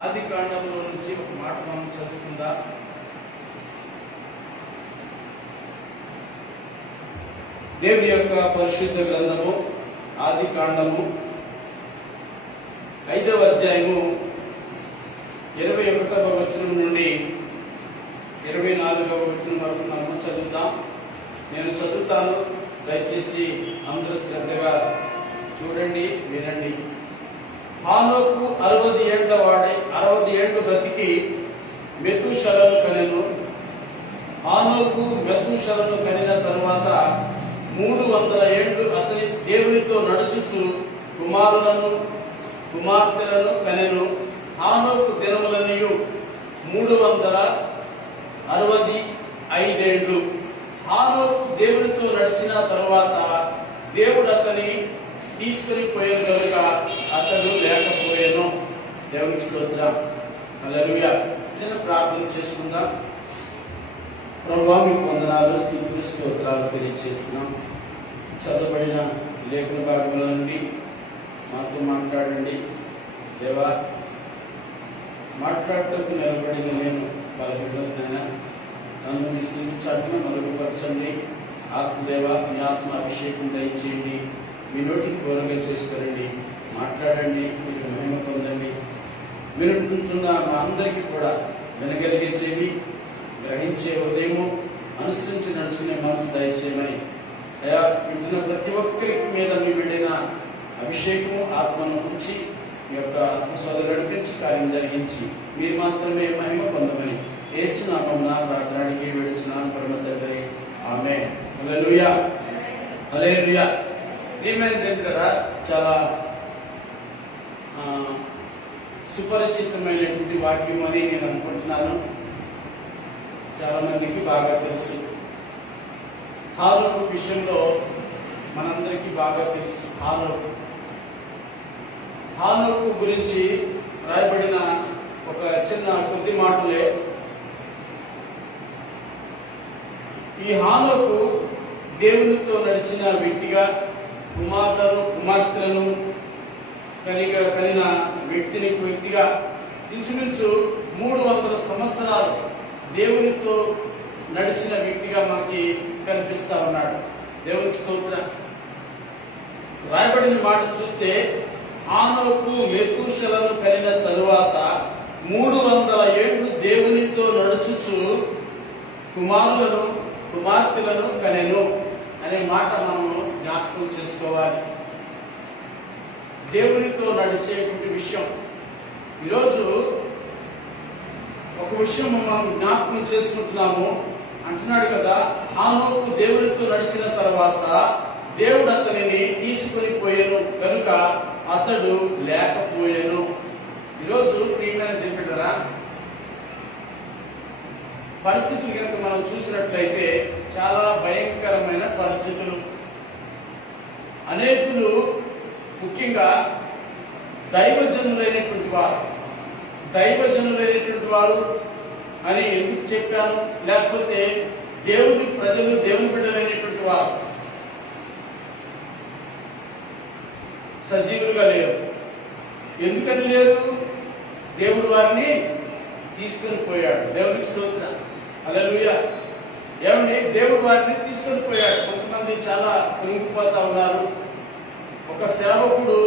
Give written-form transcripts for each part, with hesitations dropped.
ఆది కాండంలో నుంచి ఒక మాట మనం చదువుకుందా. దేవుని యొక్క పరిశుద్ధ గ్రంథము ఆది కాండము 5వ అధ్యాయము 21వ వచనం నుండి 24వ వచనం వరకు మనం చదువుతాం. నేను చదువుతాను, దయచేసి అందరూ శ్రద్ధగా చూడండి, వినండి. హానోకు 60 ఏళ్ల వాడై 60 ఏళ్లు బ్రతికి మెతూషలను కనెను. హానోకు మెతూషలను కనిన తరువాత 300 ఏళ్లు అతని దేవునితో నడుచుచు కుమారులను కుమార్తెలను కనెను. హానోకు దినములనియు 365 ఏళ్లు. హానోకు దేవునితో నడిచిన తరువాత దేవుడు అతని తీసుకుని పోయాను కనుక అతడు లేకపోయాను. దేవునికి స్తోత్రం, హల్లెలూయా. చిన్న ప్రార్థన చేసుకుందాం. ప్రభువా, మీకు వందనాలు, స్తుతులు, స్తోత్రాలు తెలియజేస్తున్నాం. చదవబడిన లేఖన భాగంలో నుండి మాతో మాట్లాడండి దేవా. మాట్లాడటకు నిలబడిన నేను బలహీనైనా నన్ను మీ శ్రీచాటును మరుగుపరచండి. ఆత్మదేవ, మీ ఆత్మ అభిషేకం దయచేయండి. మీ నోటికి గౌరవంగా చేసుకోరండి, మాట్లాడండి, మీరు మహిమ పొందండి. వినుకుంటున్న మా అందరికీ కూడా వినగలిగే చెవి, గ్రహించే ఉదయము, అనుసరించి నడుచుకునే మనసు దయచేయమని అయా వింటున్న ప్రతి ఒక్కరికి మీద మీ వెళ్ళిన అభిషేకము ఆత్మను ఉంచి మీ యొక్క ఆత్మస్వాద నడిపించి కార్యం జరిగించి మీరు మాత్రమే మహిమ పొందమని యేసు నామమున ప్రార్థనకి వేడుచున్నాను పరమ తండ్రి, ఆమేన్. హల్లెలూయా, హల్లెలూయా. ప్రియమైన దగ్గర చాలా సుపరిచితమైనటువంటి వాక్యం అని నేను అనుకుంటున్నాను. చాలా మందికి బాగా తెలుసు. హానోకు విషయంలో మనందరికీ బాగా తెలుసు. హానోకు గురించి రాయబడిన ఒక చిన్న కొద్ది మాటలే. ఈ హానోకు దేవునితో నడిచిన వ్యక్తిగా, కుమారులను కుమార్తెలను కనిన వ్యక్తిగా ఇంచుమించు 300 సంవత్సరాలు దేవునితో నడిచిన వ్యక్తిగా మనకి కనిపిస్తా ఉన్నాడు. దేవునికి స్తోత్రం. రాయబడిన మాట చూస్తే హానోకు మెతూషలను కనిన తరువాత 300 ఏళ్లు దేవునితో నడుచుచు కుమారులను కుమార్తెలను కనెను అనే మాట మనము జ్ఞాపకం చేసుకోవాలి. దేవునితో నడిచేటువంటి విషయం ఈరోజు ఒక విషయం మనం జ్ఞాపకం చేసుకుంటున్నాము. అంటున్నాడు కదా, హానోకు దేవునితో నడిచిన తర్వాత దేవుడు అతనిని తీసుకొని పోయాను కనుక అతడు లేకపోయాను. ఈరోజు ప్రియమైన దేవుడరా, పరిస్థితులు కనుక మనం చూసినట్లయితే చాలా భయంకరమైన పరిస్థితులు. అనేకులు, ముఖ్యంగా దైవజనులైనటువంటి వారు అని ఎందుకు చెప్పాను, లేకపోతే దేవుని ప్రజలు, దేవుని బిడ్డలైనటువంటి వారు సజీవులుగా లేరు. ఎందుకని లేరు? దేవుడు వారిని తీసుకొని పోయాడు. దేవునికి స్తోత్రం, హల్లెలూయా. ఏమండి, దేవుడు వారిని తీసుకొని పోయాడు. కొంతమంది చాలా కృంగిపోతా ఉన్నారు. ఒక సేవకుడు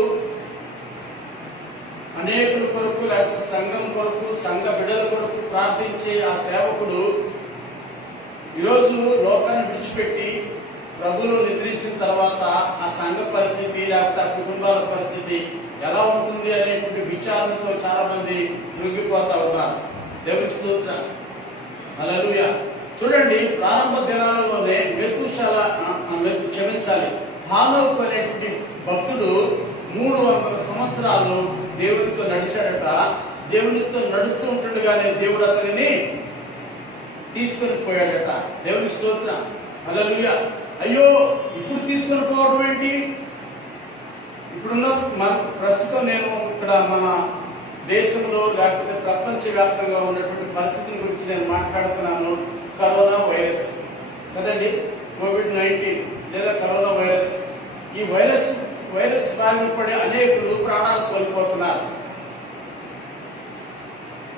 అనేకుల కొరకు, లేకపోతే సంఘం కొరకు, సంఘ బిడ్డల కొరకు ప్రార్థించే ఆ సేవకుడు ఈరోజు లోకాన్ని విడిచిపెట్టి ప్రభులో నిద్రించిన తర్వాత ఆ సంఘ పరిస్థితి, లేకపోతే ఆ కుటుంబాల పరిస్థితి ఎలా ఉంటుంది అనేటువంటి విచారంతో చాలా మంది కృంగిపోతా ఉన్నారు. దేవునికి స్తోత్రం, హల్లెలూయా. చూడండి, ప్రారంభ దినాలలోనే హానోకు అనేటువంటి భక్తుడు 300 సంవత్సరాలు దేవునితో నడిచాడట. దేవునితో నడుస్తూ ఉంటుండగానే దేవుడు అతనిని తీసుకొని పోయాడట. దేవునికి స్తోత్రం, హల్లెలూయా. అయ్యో, ఇప్పుడు తీసుకొని పోవడం ఏంటి? ఇప్పుడున్న ప్రస్తుతం నేను ఇక్కడ మన దేశంలో, లేకపోతే ప్రపంచవ్యాప్తంగా ఉన్నటువంటి పరిస్థితిని గురించి నేను మాట్లాడుతున్నాను. కరోనా వైరస్ కదండి, COVID-19 లేదా కరోనా వైరస్. ఈ వైరస్ బారిన పడే అనేకులు ప్రాణాలు కోల్పోతున్నారు.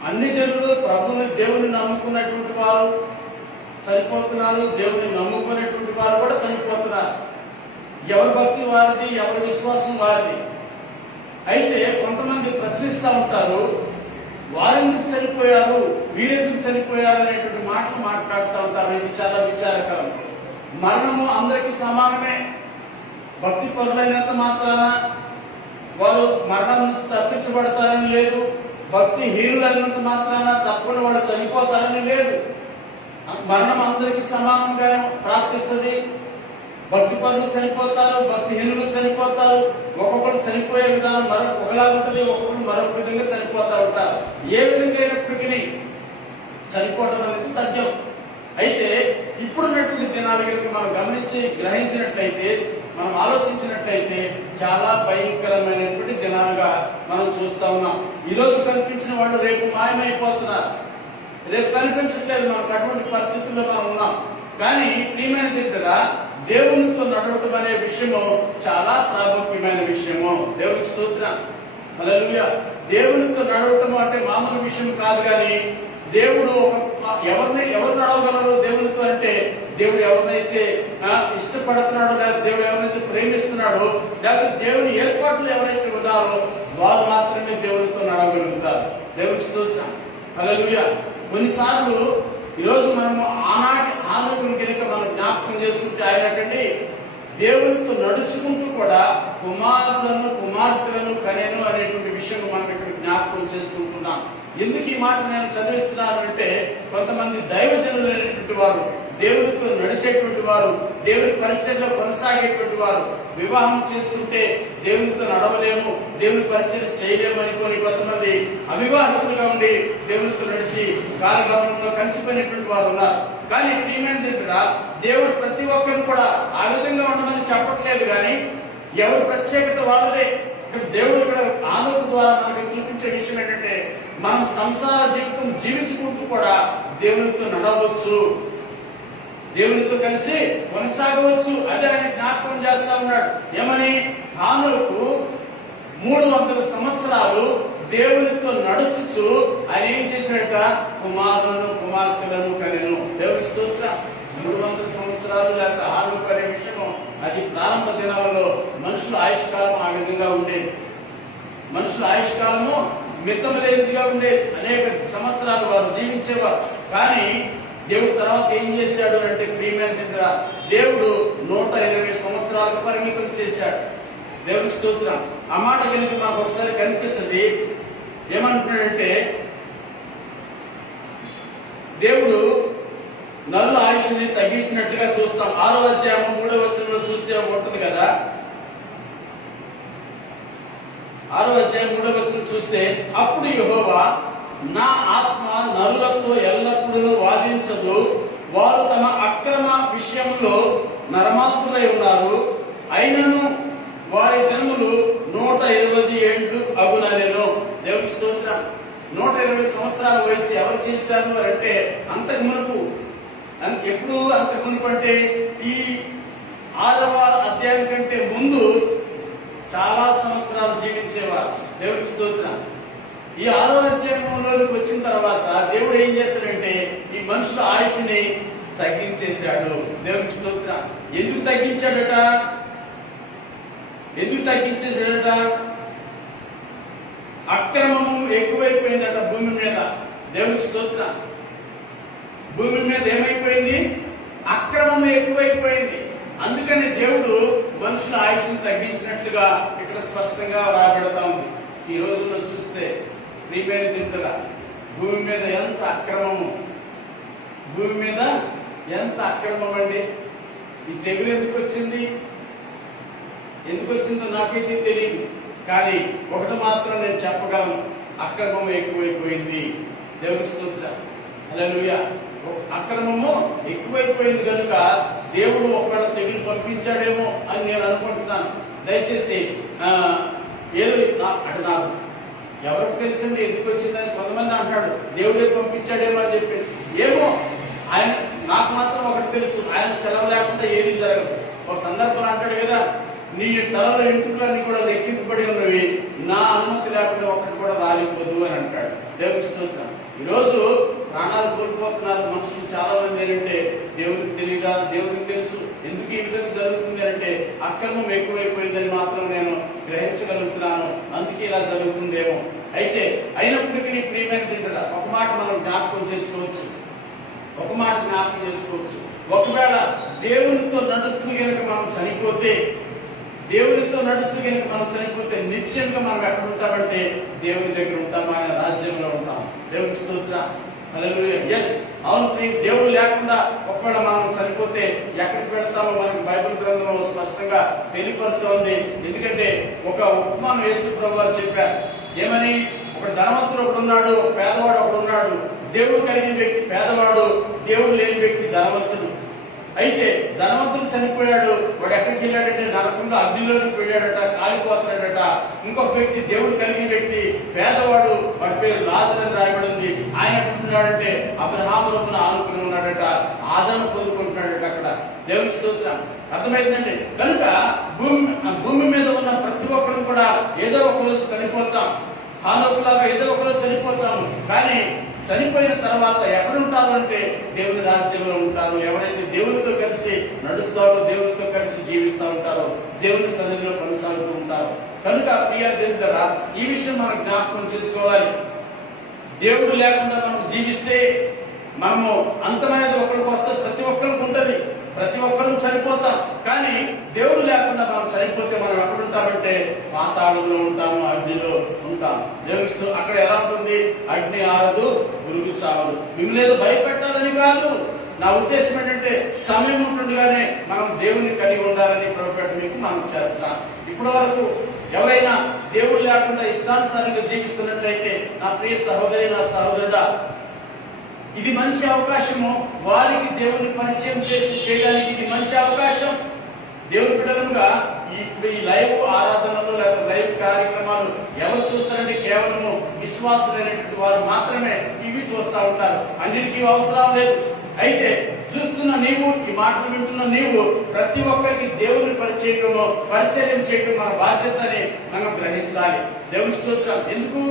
అన్ని జనులు ప్రభుని దేవుని నమ్ముకున్నటువంటి వారు చనిపోతున్నారు, దేవుని నమ్ముకునేటువంటి వారు కూడా చనిపోతున్నారు. ఎవరి భక్తి వారిది, ఎవరి విశ్వాసం వారిది. అయితే కొంతమంది ప్రశ్నిస్తూ ఉంటారు, వారెందుకు చనిపోయారు, వీరెందుకు చనిపోయారు అనేటువంటి మాటలు మాట్లాడుతూ ఉంటారు. ఇది చాలా విచారకరం. మరణము అందరికీ సమానమే. భక్తి పరులైనంత మాత్రాన వారు మరణం నుంచి తప్పించబడతారని లేదు. భక్తి హీనులైనంత మాత్రాన తప్పని వాళ్ళు చనిపోతారని లేదు. మరణం అందరికీ సమానంగానే ప్రాప్తిస్తుంది. భక్తి పరులు చనిపోతారు, భక్తిహీనులు చనిపోతారు. ఒక్కొక్కరు చనిపోయే విధానం ఒకలా ఉంటుంది, ఒక్కొక్కరు మరొక విధంగా చనిపోతూ ఉంటారు. ఏ విధంగా అయినప్పటికీ చనిపోవడం అనేది తథ్యం. అయితే ఇప్పుడున్నటువంటి దినాల కనుక మనం గమనించి గ్రహించినట్లయితే, మనం ఆలోచించినట్లయితే చాలా భయంకరమైనటువంటి దినాలుగా మనం చూస్తా ఉన్నాం. ఈరోజు కనిపించిన వాళ్ళు రేపు మాయమైపోతున్నారు. రేపు కనిపించట్లేదు. మనకు అటువంటి పరిస్థితుల్లో మనం ఉన్నాం. కానీ ప్రియమైన దగ్గర దేవునితో నడవడం అనే విషయము చాలా ప్రాముఖ్యమైన విషయము. దేవునికి స్తోత్రం, హల్లెలూయా. దేవునితో నడవటం అంటే మామూలు విషయం కాదు. కానీ దేవుడు ఎవరు నడవగలరు దేవునితో అంటే, దేవుడు ఎవరినైతే ఇష్టపడుతున్నాడో, లేదా దేవుడు ఎవరినైతే ప్రేమిస్తున్నాడో, లేకపోతే దేవుని ఏర్పాట్లు ఎవరైతే ఉన్నారో వారు మాత్రమే దేవునితో నడవగలుగుతారు. దేవునికి స్తోత్రం, హల్లెలూయా. కొన్నిసార్లు ఈరోజు మనము ఆనాటి ఆలోచన కనుక మనం జ్ఞాపకం చేసుకుంటే, ఆయనకండి దేవునితో నడుచుకుంటూ కూడా కుమారులను కుమార్తెలను కనేను అనేటువంటి విషయం మనం ఇక్కడ జ్ఞాపకం చేసుకుంటున్నాం. ఎందుకు ఈ మాట నేను చదివిస్తున్నాను అంటే, కొంతమంది దైవజనులు అనేటువంటి వారు, దేవునితో నడిచేటువంటి వారు, దేవుని పరిచర్యలో కొనసాగేటువంటి వారు వివాహం చేసుకుంటే దేవునితో నడవలేము, దేవుని పరిచర్య చేయలేము అనుకోని కొంతమంది అవివాహితులుగా ఉండి దేవునితో నడిచి కాలగమనంలో కలిసిపోయినటువంటి వారు ఉన్నారు. కానీ ప్రియమైన దగ్గర దేవుడు ప్రతి ఒక్కరు కూడా ఆ విధంగా ఉండమని చెప్పట్లేదు. కానీ ఎవరి ప్రత్యేకత వాళ్ళదే. ఇక్కడ దేవుడు ఇక్కడ ఆలోక ద్వారా మనకు చూపించే విషయం ఏంటంటే, మనం సంసార జీవితం జీవించుకుంటూ కూడా దేవునితో నడవచ్చు, దేవునితో కలిసి కొనసాగవచ్చు. అదే ఆయన జ్ఞాపకం చేస్తా ఉన్నాడు. ఏమని? హానోకు 300 సంవత్సరాలు దేవునితో నడుచుచు ఆయన ఏం చేశాడట? కుమారులను కుమార్తెలను కనెను. దేవునికి స్తోత్రం. 300 సంవత్సరాలు లేక హానోకు అనే విషయం, అది ప్రారంభ దినాలలో మనుషుల ఆయుష్కాలం ఆ విధంగా ఉండేది. మనుషుల ఆయుష్కాలము మితం లేనిదిగా ఉండేది. అనేక సంవత్సరాలు వారు జీవించేవారు. కానీ దేవుడు తర్వాత ఏం చేశాడు అంటే, ప్రియమైన దగ్గర దేవుడు 120 సంవత్సరాలకు పరిమితం చేశాడు. దేవునికి స్తోత్రం. ఆ మాట కనుక మనకు ఒకసారి కనిపిస్తుంది. ఏమంటున్నాడంటే, దేవుడు నరుల ఆయుష్ని తగ్గించినట్లుగా చూస్తాం. 6వ అధ్యాయం 3వ వచనంలో చూస్తే ఉంటుంది కదా. 6వ అధ్యాయం 3వ వచనం చూస్తే, అప్పుడు యెహోవా, నా ఆత్మ నరులతో ఎల్లప్పుడూ వాదించదు, వారు తమ అక్రమ విషయంలో నరమాత్రులై ఉన్నారు, అయినను వారి దినములు 120 ఏండ్లు అగునెను. దేవునికి స్తోత్రం. 120 సంవత్సరాల వయసు ఎవరు చేశారు అంటే, అంతకు మునుపు, ఎప్పుడు అంతకు మునుపు అంటే ఈ 6వ అధ్యాయం కంటే ముందు చాలా సంవత్సరాలు జీవించేవారు. దేవునికి స్తోత్రం. ఈ 6వ అధ్యాయంలోకి వచ్చిన తర్వాత దేవుడు ఏం చేశాడంటే, ఈ మనుషుల ఆయుష్ని తగ్గించేశాడు. దేవునికి స్తోత్రం. ఎందుకు తగ్గించాడట? ఎందుకు తగ్గించేశాడట? అక్రమము ఎక్కువైపోయిందట భూమి మీద. దేవునికి స్తోత్రం. భూమి మీద ఏమైపోయింది? అక్రమం ఎక్కువైపోయింది. అందుకని దేవుడు మనుషుల ఆయుష్ని తగ్గించినట్లుగా ఇక్కడ స్పష్టంగా రాబడతా ఉంది. ఈ రోజుల్లో చూస్తే ప్రియమైన తింటుగా భూమి మీద ఎంత అక్రమము, భూమి మీద ఎంత అక్రమం అండి. ఈ తెగులు ఎందుకు వచ్చింది? ఎందుకు వచ్చిందో నాకైతే తెలియదు. కానీ ఒకటి మాత్రం నేను చెప్పగలను, అక్రమము ఎక్కువైపోయింది. దేవునికి స్తోత్రం, హల్లెలూయా. అక్రమము ఎక్కువైపోయింది కనుక దేవుడు ఒకవేళ తెగులు పంపించాడేమో అని నేను అనుకుంటున్నాను. దయచేసి ఏదో అంటే నాకు ఎవరికి తెలుసండి ఎందుకు వచ్చిందని. కొంతమంది అంటాడు దేవుడే పంపించాడేమో అని చెప్పేసి. ఏమో, ఆయన నాకు మాత్రం ఒకటి తెలుసు, ఆయన సెలవు లేకుండా ఏది జరగదు. ఒక సందర్భం అంటాడు కదా, నీ తలలో ఎంట్రుకలన్నీ కూడా లెక్కింపబడి ఉన్నవి, నా అనుమతి లేకుండా ఒకటి కూడా రాలిపోదు అని అంటాడు. దేవునికి స్తోత్రం. ఈరోజు ప్రాణాలు కోల్పోతున్నారు మనుషులు చాలా మంది. ఏంటంటే దేవునికి తెలియదా, దేవునికి తెలుసు. ఎందుకు ఈ విధంగా జరుగుతుంది అంటే అక్రమం ఎక్కువైపోయిందని మాత్రం నేను గ్రహించగలుగుతున్నాను. అందుకే ఇలా జరుగుతుందేమో. అయితే అయినప్పటికీ ప్రియమైన తింటారా, ఒక మాట మనం జ్ఞాపకం చేసుకోవచ్చు. ఒకవేళ దేవునితో నడుస్తూ కనుక మనం చనిపోతే నిశ్చయంగా మనం ఎక్కడ ఉంటామంటే దేవుని దగ్గర ఉంటాము, ఆయన రాజ్యంలో ఉంటాం. దేవునికి స్తోత్రం. హల్లెలూయా. ఎస్, అవును. దేవుడు లేకుండా ఒకవేళ మనం చనిపోతే ఎక్కడికి పెడతామో మనకి బైబిల్ గ్రంథంలో స్పష్టంగా తెలియపరుస్తోంది. ఎందుకంటే ఒక ఉపమానం యేసు ప్రభువు వారు చెప్పారు. ఏమని? ఒక ధనవంతుడు ఒకడు ఉన్నాడు, ఒక పేదవాడు ఒకడు ఉన్నాడు. దేవుడు కలిగిన వ్యక్తి పేదవాడు, దేవుడు లేని వ్యక్తి ధనవంతుడు. అయితే ధనవంతుడు చనిపోయాడు. వాడు ఎక్కడికి వెళ్ళాడంటే నరకంగా అగ్నిలోకి వెళ్ళాడట, కాలిపోతున్నాడట. ఇంకొక వ్యక్తి, దేవుడు కలిగిన వ్యక్తి పేదవాడు, వాడి పేరు లాజరు అని రాయబడింది. ఆయన ఎక్కడున్నాడంటే అబ్రహాము రొమ్మున ఆనుకుని ఉన్నాడట, ఆదరణ పొందుకుంటున్నాడట అక్కడ. దేవుని స్తోత్రం. అర్థమైందండి. కనుక భూమి మీద ఉన్న ప్రతి ఒక్కరు కూడా ఏదో ఒక రోజు చనిపోతాం. హానోకులాగా ఏదో ఒక రోజు చనిపోతాము. కానీ చనిపోయిన తర్వాత ఎక్కడుంటారు అంటే దేవుని రాజ్యంలో ఉంటారు. ఎవరైతే దేవునితో కలిసి నడుస్తారో, దేవునితో కలిసి జీవిస్తూ ఉంటారో, దేవుని సన్నిధిలో కొనసాగుతూ ఉంటారు. కనుక ప్రియ దేవుడా, ఈ విషయం మనం జ్ఞాపకం చేసుకోవాలి. దేవుడు లేకుండా మనం జీవిస్తే మనము అంతమనేది ఒకరికి వస్తుంది, ప్రతి ఒక్కరికి ఉంటుంది. ప్రతి ఒక్కరూ చనిపోతాం. కానీ దేవుడు లేకుండా మనం చనిపోతే మనం ఎక్కడుంటామంటే పాతాళంలో ఉంటాము, అగ్నిలో ఉంటాం. దేవుడు అక్కడ ఎలా ఉంటుంది? అగ్ని ఆరదు, పురుగు చావదు. మిమ్మల్ని ఏదో భయపెట్టాలని కాదు. నా ఉద్దేశం ఏంటంటే సమయం ఉంటుండగానే మనం దేవుని కలిగి ఉండాలని ప్రభుపేట మీకు మనం చేస్తాం. ఇప్పటి వరకు ఎవరైనా దేవుడు లేకుండా ఇష్టానుసారంగా జీవిస్తున్నట్లయితే నా ప్రియ సహోదరి, నా సహోదరుడా, ఇది మంచి అవకాశము. వారికి దేవుని పరిచయం చేయడానికి ఇది మంచి అవకాశం. దేవుని బిడ్డలుగా ఇప్పుడు ఈ లైవ్ ఆరాధనలు లేదా లైవ్ కార్యక్రమాలు ఎవరు చూస్తారంటే కేవలము విశ్వాసులైనటువంటి వారు మాత్రమే ఇవి చూస్తూ ఉంటారు. అన్నిటికీ అవసరం లేదు. అయితే చూస్తున్న నీవు, ఈ మాటలు వింటున్న నీవు, ప్రతి ఒక్కరికి దేవుని పరిచయం చేయడం మన బాధ్యతని మనం గ్రహించాలి. దేవుని స్తోత్రం. ఎందుకు?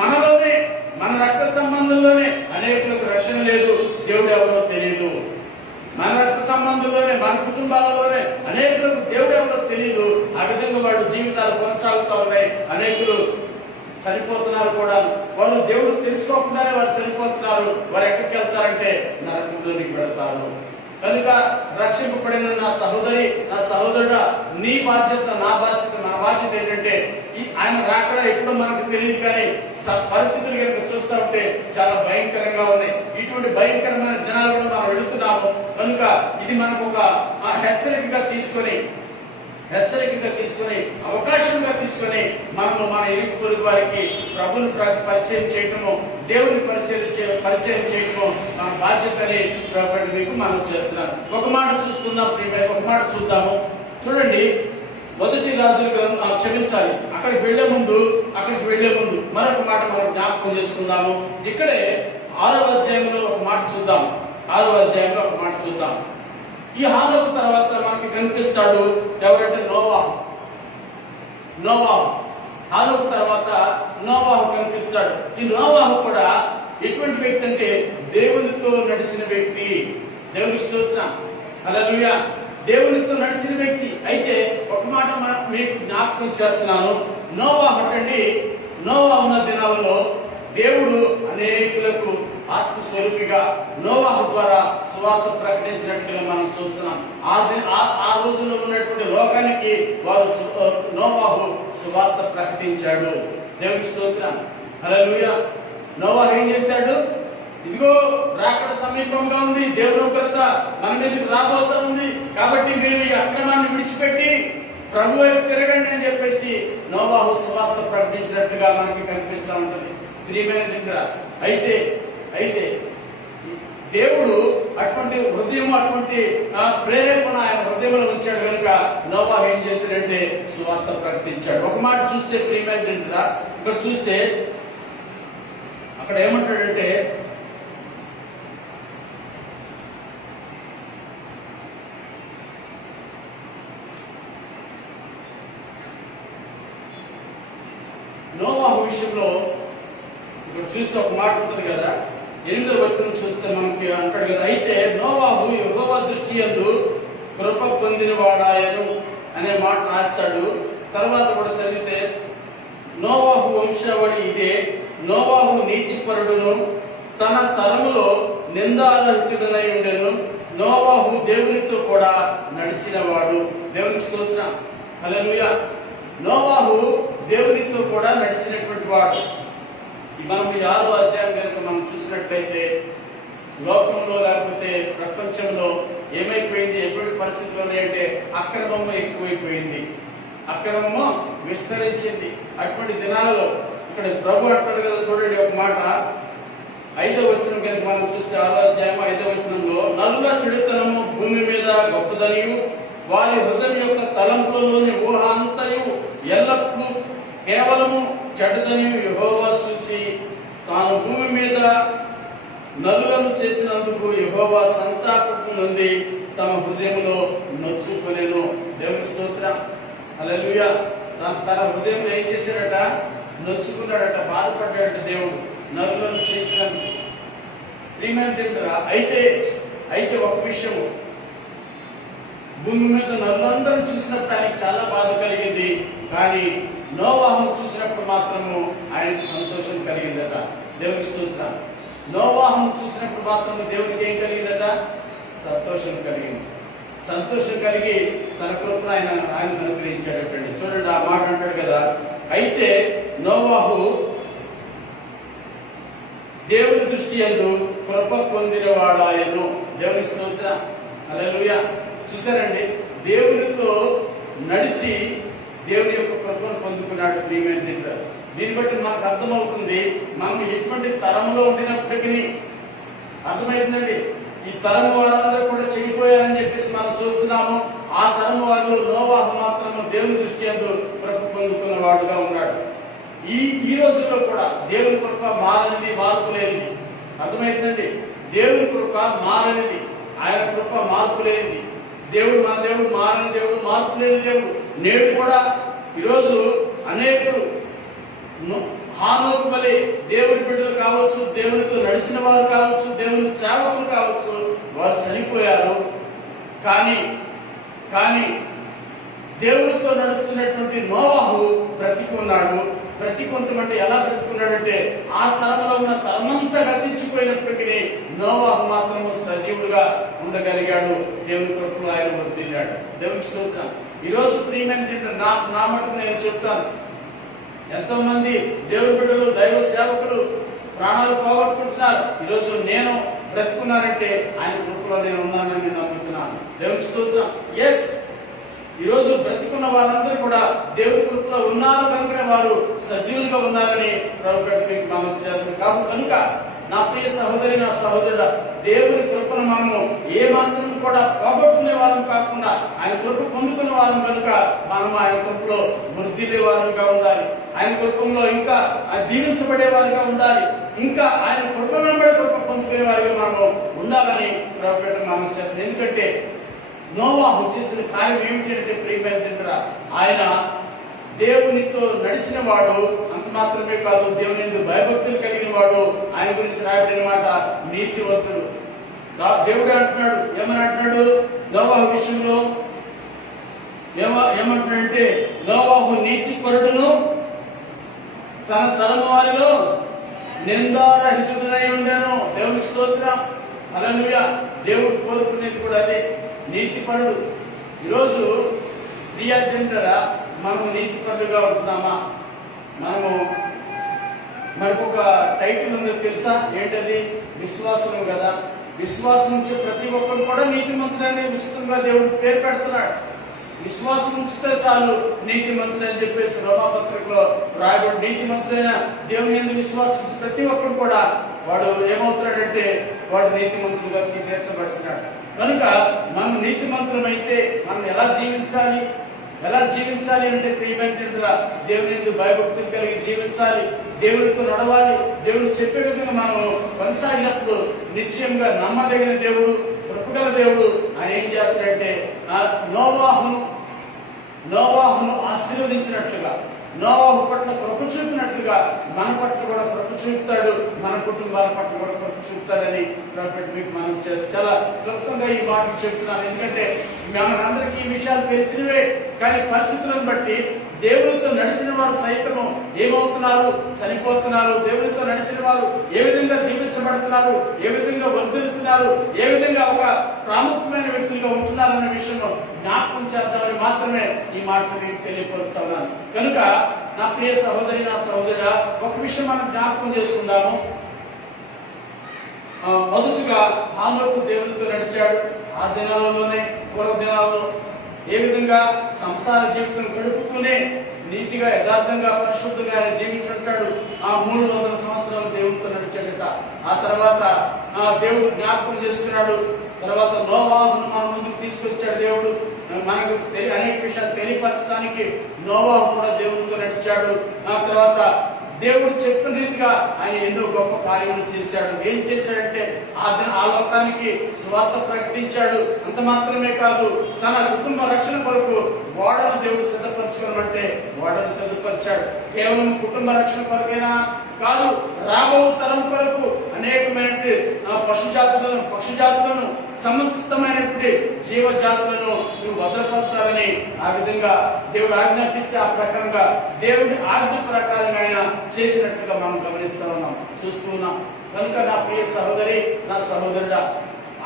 మనలోనే, మన రక్త సంబంధంలోనే అనేకులకు రక్షణ లేదు, దేవుడు ఎవరో తెలియదు. మన రక్త సంబంధంలోనే, మన కుటుంబాలలోనే అనేకులకు దేవుడు ఎవరో తెలియదు. ఆ విధంగా వాళ్ళ జీవితాలు కొనసాగుతూ ఉన్నాయి. అనేకులు చనిపోతున్నారు కూడా. వాళ్ళు దేవుడు తెలుసుకోకుండానే వారు చనిపోతున్నారు. వారు ఎక్కడికి వెళ్తారంటే నరకంలోనికి పెడతారు. కనుక రక్షింపబడిన నా సహోదరి, నా సహోదరుడా, నీ బాధ్యత, నా బాధ్యత, మన బాధ్యత ఏంటంటే ఆయన రాకడా ఎప్పుడో మనకు తెలియదు. కానీ పరిస్థితులు కనుక చూస్తూ ఉంటే చాలా భయంకరంగా ఉన్నాయి. ఇటువంటి భయంకరమైన దినాలు కూడా మనం వెళుతున్నాము. కనుక ఇది మనకు ఒక హెచ్చరికగా తీసుకొని అవకాశంగా తీసుకొని మనము మన ఇరుగు పొరుగు వారికి ప్రభుని పరిచయం చేయటము, దేవుని పరిచయం చేయటము మన బాధ్యతని ప్రభుత్వం మీకు మనం చేస్తున్నాను. ఒక మాట చూసుకుందాం, ఒక మాట చూద్దాము. చూడండి, మొదటి రాజుల గ్రంథం, క్షమించాలి, అక్కడికి వెళ్లే ముందు మరొక మాట మనం జ్ఞాపకం చేసుకుందాము. ఇక్కడే 6వ అధ్యాయంలో ఒక మాట చూద్దాం. ఈ హానోకు తర్వాత మనకి కనిపిస్తాడు ఎవరంటే నోవాహు. హానోకు తర్వాత నోవాహు కనిపిస్తాడు. ఈ నోవాహు కూడా ఎటువంటి వ్యక్తి అంటే దేవునితో నడిచిన వ్యక్తి. దేవునికి స్తోత్రం. హల్లెలూయా. దేవునితో నడిచిన వ్యక్తి. అయితే ఒక మాట మీకు జ్ఞాపకం చేస్తున్నాను. నోవాహు ఉన్న దినాలలో దేవుడు అనేకులకు ఆత్మస్వరూపిగా నోవాహు ద్వారా సువార్త ప్రకటించినట్టుగా మనం చూస్తున్నాం. ఆ రోజుల్లో ఉన్నటువంటి లోకానికి నోవాహు సువార్త ప్రకటించాడు. దేవునికి స్తోత్రం. హల్లెలూయా. నోవాహు ఏం చేశాడు? ఇదిగో రాకడ సమీపంగా ఉంది, దేవుని ఉగ్రత మన మీదకి రాబోతా ఉంది, కాబట్టి మీరు ఈ అక్రమాన్ని విడిచిపెట్టి ప్రభు వైపు తిరగండి అని చెప్పేసి నోవాహు సువార్త ప్రకటించినట్టుగా మనకి కనిపిస్తూ ఉంటుంది. ప్రియమైన దేవుడా, అయితే దేవుడు అటువంటి హృదయం, అటువంటి ప్రేరేపణ ఆయన హృదయంలో ఉంచాడు కనుక నోవాహు ఏం చేశాడంటే సువార్త ప్రకటించాడు. ఒక మాట చూస్తే ప్రియమైన దేవుడా, ఇక్కడ చూస్తే అక్కడ ఏమంటాడంటే నోవాహు విషయంలో ఇక్కడ చూస్తే ఒక మాట ఉంటుంది కదా, 8వ వచనం చూస్తే మనకి అంటాడు కదా, అయితే నోవాహు యెహోవా దృష్టి యందు కృప పొందిన వాడాయను అనే మాట రాస్తాడు. తర్వాత కూడా చదివితే నోవాహు వంశావళి ఇదే, నోవాహు నీతిపరుడును తన తరములో నిందారహితుడనై ఉండెను, నోవాహు దేవునితో కూడా నడిచినవాడు. దేవునికి స్తోత్రం, హల్లెలూయా. నోవాహు దేవునితో కూడా నడిచినటువంటి వాడు. మనం 6వ అధ్యాయం కనుక మనం చూసినట్లయితే లోకంలో లేకపోతే ప్రపంచంలో ఏమైపోయింది, ఎటువంటి పరిస్థితులు ఉన్నాయంటే అక్రమము ఎక్కువైపోయింది, అక్రమము విస్తరించింది. అటువంటి దినాలలో ఇక్కడ ప్రభు అంటాడు కదా, చూడండి ఒక మాట 5వ వచనం కనుక మనం చూస్తే 6వ అధ్యాయం 5వ వచనంలో, నరుల చెడుతనము భూమి మీద గొప్పదనియు వారి హృదయం యొక్క తలంపులలోని ఊహ అంతయు ఎల్లప్పుడూ కేవలము చెడ్డదనియు యెహోవా చూచి తాను భూమి మీద నరులను చేసినందుకు యెహోవా సంతాపము నుండి తమ హృదయంలో నొచ్చుకొనెను. దేవుని స్తోత్రం, హల్లెలూయా. తన హృదయంలో ఏం చేశాడట? నొచ్చుకున్నాడట, బాధపడ్డాడట దేవుడు నరులను చేసినందుకు. ప్రియమైన దేవుడా, అయితే ఒక విషయము, భూమి మీద నరులందరూ చూసినప్పుడు ఆయనకు చాలా బాధ కలిగింది, కానీ నోవాహు చూసినప్పుడు మాత్రము ఆయనకు సంతోషం కలిగిందట. దేవునికి స్తోత్రం. నోవాహును చూసినప్పుడు మాత్రము దేవునికి ఏం కలిగిందట? సంతోషం కలిగింది. సంతోషం కలిగి తన కృపను ఆయన అనుగ్రహించాడటండి. చూడండి ఆ మాట అంటాడు కదా, అయితే నోవాహు దేవుని దృష్టి యందు కృప పొందిన వాడాయను. దేవునికి స్తోత్రం, హల్లెలూయా. చూసారండి, దేవునితో నడిచి దేవుని యొక్క కృపను పొందుకున్నాడు. ప్రియమైన దేవుడు, దీన్ని బట్టి మనకు అర్థమవుతుంది మనం ఎటువంటి తరంలో ఉండినప్పటికీ. అర్థమైందండి, ఈ తరం వారందరూ కూడా చెడిపోయారని చెప్పేసి మనం చూస్తున్నాము. ఆ తరం వారిలో నోవాహు మాత్రము దేవుని దృష్టి యందు కృప పొందుకున్న వాడుగా ఉన్నాడు. ఈ రోజుల్లో కూడా దేవుని కృప మారనిది, మార్పు లేనిది. అర్థమైందండి, దేవుని కృప మారనిది, ఆయన కృప మార్పు లేనిది. మన దేవుడు మారని దేవుడు, మార్పు లేని దేవుడు. నేడు కూడా ఈరోజు అనేకులు హానోకు వలె దేవుని బిడ్డలు కావచ్చు, దేవునితో నడిచిన వారు కావచ్చు, దేవుని సేవకులు కావచ్చు, వారు చనిపోయారు. కానీ దేవునితో నడుస్తున్నటువంటి నోవాహు బ్రతికున్నాడు. బ్రతికుంటామంటే ఎలా బ్రతికున్నాడంటే, ఆ తరంలో ఉన్న తరమంతా గతించిపోయినప్పటికీ నోవాహు మాత్రము సజీవుడుగా ఉండగలిగాడు. దేవుని కృపలో ఆయన వర్ధిల్లాడు. దేవునికి స్తోత్రం. ఈరోజు ప్రియమైన నా మటుకు నేను చెప్తాను, ఎంతో మంది దేవుని బిడ్డలు, దైవ సేవకులు ప్రాణాలు పోగొట్టుకుంటున్నారు. ఈరోజు నేను బ్రతుకున్నానంటే ఆయన కృపలో నేను ఉన్నానని నేను నమ్ముతున్నాను. దేవునికి స్తోత్రం. ఎస్, ఈరోజు బ్రతికున్న వారందరూ కూడా దేవుని కృపలో ఉన్నారు కనుకనే వారు సజీవులుగా ఉన్నారని ప్రభుత్వం మీకు మనం చేస్తాం. కనుక నా ప్రియ సహోదరి, నా సహోదరుడు, దేవుని కృపను మనము ఏ మాత్రం కూడా పోగొట్టుకునే వారం కాకుండా ఆయన కృప పొందుకునే వారం కనుక మనం ఆయన కృపలో వృద్ధిలే వారంగా ఉండాలి. ఆయన కృపంలో ఇంకా దీవించబడే వారిగా ఉండాలి. ఇంకా ఆయన కృప వెంబడి కృప పొందుకునే వారిగా మనము ఉండాలని ప్రభుత్వం మనం చేస్తాం. ఎందుకంటే నోవాహు చేసిన కార్యం ఏమిటి అంటే, ప్రియమైన తండ్రి, ఆయన దేవునితో నడిచిన వాడు. అంత మాత్రమే కాదు, దేవుని యందు భయభక్తులు కలిగిన వాడు. ఆయన గురించి రాయబడిన మాట నీతివంతుడు. దేవుడు అంటున్నాడు, ఏమని అంటున్నాడు నోవాహు విషయంలో? ఏమంటున్నాడంటే, నోవాహు నీతిపరుడును తన తరం వారిలో నిందారహితుడనై ఉండెను. దేవునికి స్తోత్రం, హల్లెలూయా. దేవుడు కోరుకునేది కూడా అదే, నీతిపరుడు. ఈరోజు ప్రియాజంటరా, మనము నీతిపరులుగా ఉంటున్నామా? మనకు ఒక టైటిల్ ఉందో తెలుసా? ఏంటది? విశ్వాసం కదా. విశ్వాసం ఉంచే ప్రతి ఒక్కరు కూడా నీతిమంతుడని ఉచితంగా దేవుడు పేరు పెడుతున్నాడు. విశ్వాసం ఉంచితే చాలు నీతిమంతుడు అని చెప్పేసి రోమాపత్రికలో రాయబడి, నీతిమంతుడైన దేవుని యందు విశ్వాసించి ప్రతి ఒక్కరు కూడా వాడు ఏమవుతున్నాడంటే వాడు నీతిమంతుడుగా తీర్చబడుతున్నాడు. కనుక మనం నీతిమంతులమైతే మనం ఎలా జీవించాలి అంటే, ప్రియమైన దేవుని యందు భయభక్తులు కలిగి జీవించాలి, దేవునితో నడవాలి. దేవుడు చెప్పే విధంగా మనం కొనసాగినప్పుడు నిశ్చయంగా నమ్మదగిన దేవుడు, కృపగల దేవుడు ఆయన ఏం చేస్తాడంటే, నోవాహును ఆశీర్వదించినట్లుగా నోవాహు పట్ల కృప చూపినట్లుగా మన పట్ల కూడా కృప చూపుతాడు, మన కుటుంబాల పట్ల కూడా కృప చూపుతాడని మీకు మనం చాలా క్లుప్తంగా ఈ మాటలు చెప్తున్నాను. ఎందుకంటే మనందరికీ ఈ విషయాలు తెలిసినవే, కానీ పరిస్థితులను బట్టి దేవుడితో నడిచిన వారు సైతము ఏమవుతున్నారు, చనిపోతున్నారు. దేవుడితో నడిచిన వారు ఏ విధంగా దీవించబడుతున్నారు, ఏ విధంగా వర్ధిల్లుతున్నారు, ఏ విధంగా ఒక ప్రాముఖ్యమైన వ్యక్తులుగా ఉంటున్నారన్న విషయం జ్ఞాపకం చేద్దామని మాత్రమే ఈ మాటలు మీకు తెలియపరుస్తున్నాను. కనుక నా ప్రియ సహోదరి, నా సహోదరుడా, ఒక విషయం మనం జ్ఞాపకం చేసుకుందాము. మొదటిగా హానోకు దేవుడితో నడిచాడు. ఆ దినాలలోనే, పూర్వ దినాల్లో ఏ విధంగా సంసార జీవితం గడుపుతూనే నీతిగా, యథార్థంగా, పరిశుద్ధంగా ఆయన జీవించుంటాడు. ఆ 300 సంవత్సరాలు దేవుడితో నడిచాడట. ఆ తర్వాత దేవుడు జ్ఞాపకం చేసుకున్నాడు. తర్వాత నోవాహును మన ముందుకు తీసుకొచ్చాడు దేవుడు. మనకు అనేక విషయాలు తెలియపరచడానికి నోవాహు కూడా దేవుడితో నడిచాడు. ఆ తర్వాత దేవుడు చెప్పిన రీతిగా ఆయన ఎన్నో గొప్ప కార్యములు చేశాడు. ఏం చేశాడంటే ఆ లోకానికి స్వార్థ ప్రకటించాడు. అంత మాత్రమే కాదు, తన కుటుంబ రక్షణ కొరకు ఓడను దేవుడు సిద్ధపరచుకోమంటే ఓడను సిద్ధపరిచాడు. కేవలం కుటుంబ రక్షణ కొరకైనా కాదు, రాబో తరం కొరకు అనేకమైనటువంటి పక్షి జాతులను సముచితమైనటువంటి జీవజాతులను నువ్వు భద్రపరచాలని ఆ విధంగా దేవుడు ఆజ్ఞాపిస్తే ఆ ప్రకారంగా దేవుడి ఆజ్ఞ ప్రకారంగా ఆయన చేసినట్టుగా మనం గమనిస్తూ ఉన్నాం, చూస్తూ ఉన్నాం. కనుక నా ప్రియ సహోదరి, నా సహోదరుడా,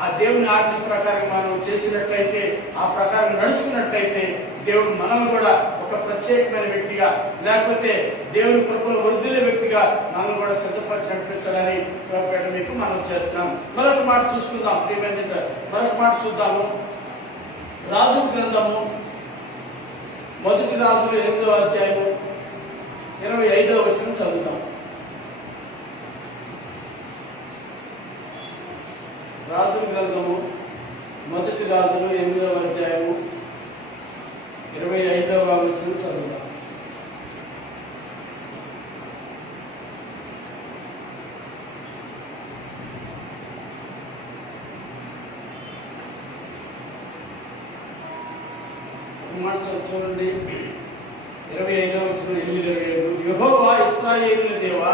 ఆ దేవుని ఆజ్ఞ ప్రకారం మనం చేసినట్లయితే, ఆ ప్రకారం నడుచుకున్నట్లయితే దేవుడు మనల్ని కూడా ఒక ప్రత్యేకమైన వ్యక్తిగా, లేకపోతే దేవుని కృపలో వర్ధిల్లే వ్యక్తిగా మనల్ని కూడా సిద్ధపరిచి నడిపిస్తాడని ప్రభుత్వం మీకు మనం చేస్తున్నాం. మరొక మాట చూసుకుందాం ప్రియమైన, మరొక మాట చూద్దాము. రాజుల గ్రంథము 1 రాజులు 8వ అధ్యాయము 25వ వచనం చదువుతాం. రాజుల గ్రంథము 1 రాజులు 8వ అధ్యాయము 25వ వచనం చదువుతాం. మాట చూడండి, 25వ వచనం 8-27. యెహోవా ఇశ్రాయేలుల దేవా,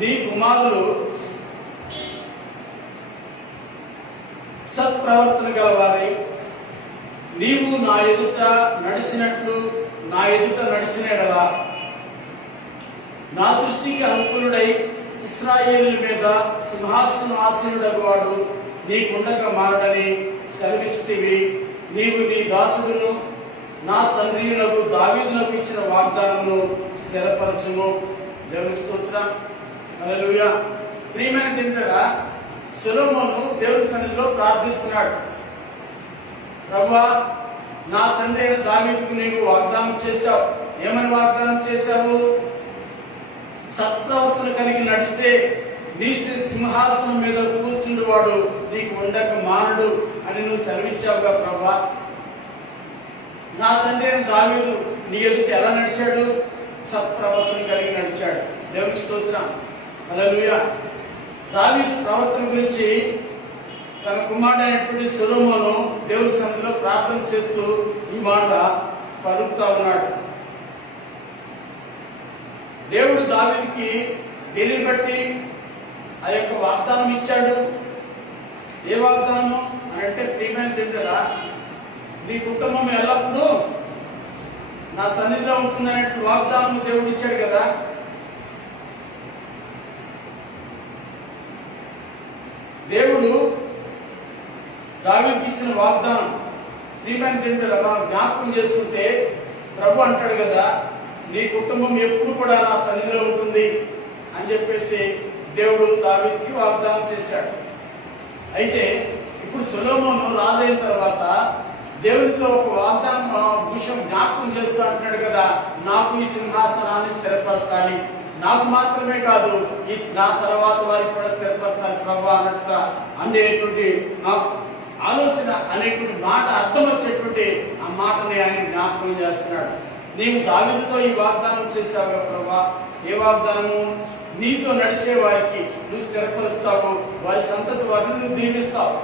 నీ కుమారులు సత్ప్రవర్తన గలవారై నీవు నా ఎదుట నడిచినట్లు నా ఎదుట నడిచిన ఎడలా నా దృష్టికి అనుకూలుడై ఇశ్రాయేలుల మీద సింహాసనాసీనుడగువాడు నీకుండక మారడని సెలవిచ్చితివి. నీవు నీ దాసుడును నా తండ్రియునకు దావీదునకు ఇచ్చిన వాగ్దానమును స్థిరపరచుము. దేవునికి స్తోత్రం, హల్లెలూయా. ప్రియమైన తింటరా, సొలొమోను దేవుని సన్నిధిలో ప్రార్థిస్తున్నాడు. ప్రభువా, నా తండ్రి అయిన దావీదుకు నీవు వాగ్దానం చేశావు. ఏమని వాగ్దానం చేశావు? సత్ప్రవర్తన కలిగి నడిస్తే నీ సింహాసనం మీద కూర్చుండేవాడు నీకు ఉండక మానడు అని నువ్వు సెలవిచ్చావుగా ప్రభువా. నా తండ్రి అయిన దావీదు నీ ఎదుట ఎలా నడిచాడు? సత్ప్రవర్తన కలిగి నడిచాడు. దేవునికి స్తోత్రం, హల్లెలూయా. దావీదు ప్రవర్తన గురించి తన కుమారుడు అయినటువంటి సొలొమోను దేవుని సన్నిధిలో ప్రార్థన చేస్తూ ఈ మాట పలుకుతా ఉన్నాడు. దేవుడు దావీదుకి దేనిని బట్టి ఆ యొక్క వాగ్దానం ఇచ్చాడు? ఏ వాగ్దానము అంటే, ప్రియమైన తింటరా, నీ కుటుంబం ఎల్లప్పుడూ నా సన్నిధిలో ఉంటుందనే వాగ్దానం దేవుడు ఇచ్చాడు కదా. దేవుడు దావీదుకి ఇచ్చిన వాగ్దానం ప్రియమైన తింటరా మనం జ్ఞాపకం చేసుకుంటే, ప్రభు అంటాడు కదా, నీ కుటుంబం ఎప్పుడు కూడా నా సన్నిధిలో ఉంటుంది అని చెప్పేసి దేవుడు దావీదుకి వాగ్దానం చేశాడు. అయితే ఇప్పుడు సొలొమోను రాజైన తర్వాత దేవుడితో ఒక వాగ్దానం విషయం జ్ఞాపకం చేస్తూ అంటున్నాడు కదా, నాకు ఈ సింహాసనాన్ని స్థిరపరచాలి, నాకు మాత్రమే కాదు ఈ నా తర్వాత వారికి కూడా స్థిరపరచాలి ప్రభు అన్నట్టు అనేటువంటి ఆలోచన, అనేటువంటి మాట అర్థం వచ్చేటువంటి ఆ మాటని ఆయన జ్ఞాపకం చేస్తున్నాడు. నీవు దావీదుతో ఈ వాగ్దానం చేశావుగా ప్రభా. ఏ వాగ్దానము? నీతో నడిచే వారికి నువ్వు స్థిరపరుస్తావు, వారి సంతతి వారిని నువ్వు దీవిస్తావు.